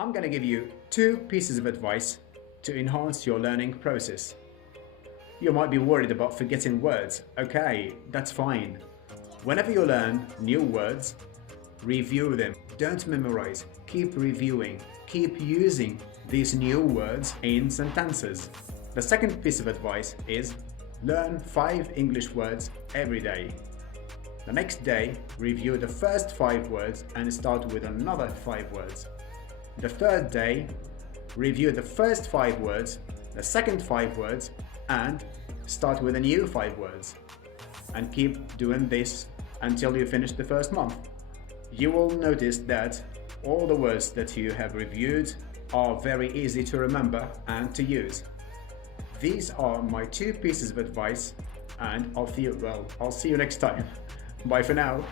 I'm going to give you 2 pieces of advice to enhance your learning process. You might be worried about forgetting words. Okay, that's fine. Whenever you learn new words, review them. Don't memorize. Keep reviewing. Keep using these new words in sentences. The second piece of advice is learn 5 English words every day. The next day, review the first 5 words and start with another 5 words. The third day, review the first 5 words, the second 5 words, and start with a new 5 words. And keep doing this until you finish the first month. You will notice that all the words that you have reviewed are very easy to remember and to use. These are my 2 pieces of advice, and I'll see you next time. Bye for now.